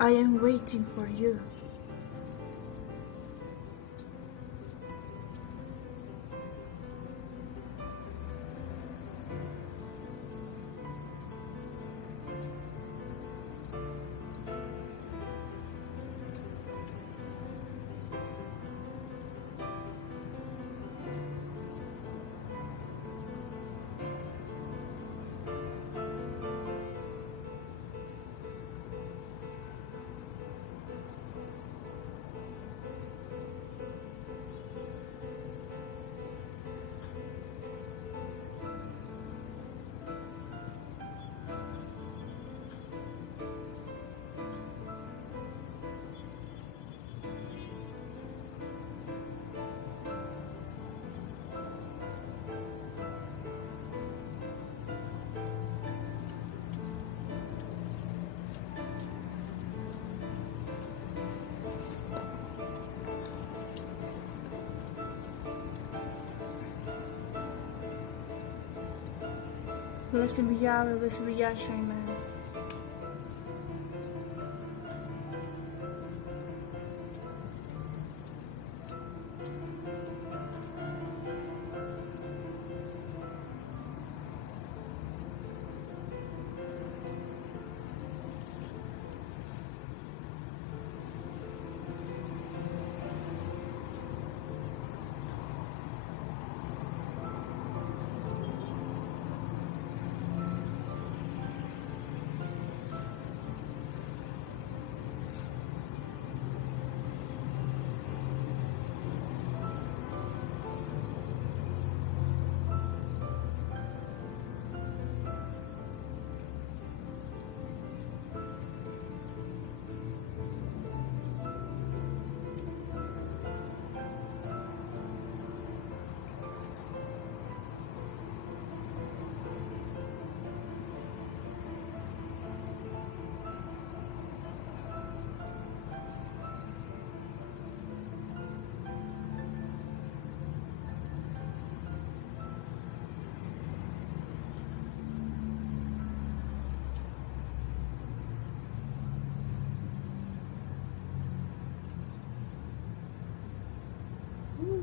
I am waiting for you. Blessed be Yahweh, blessed be Yahshua, amen.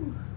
Whew.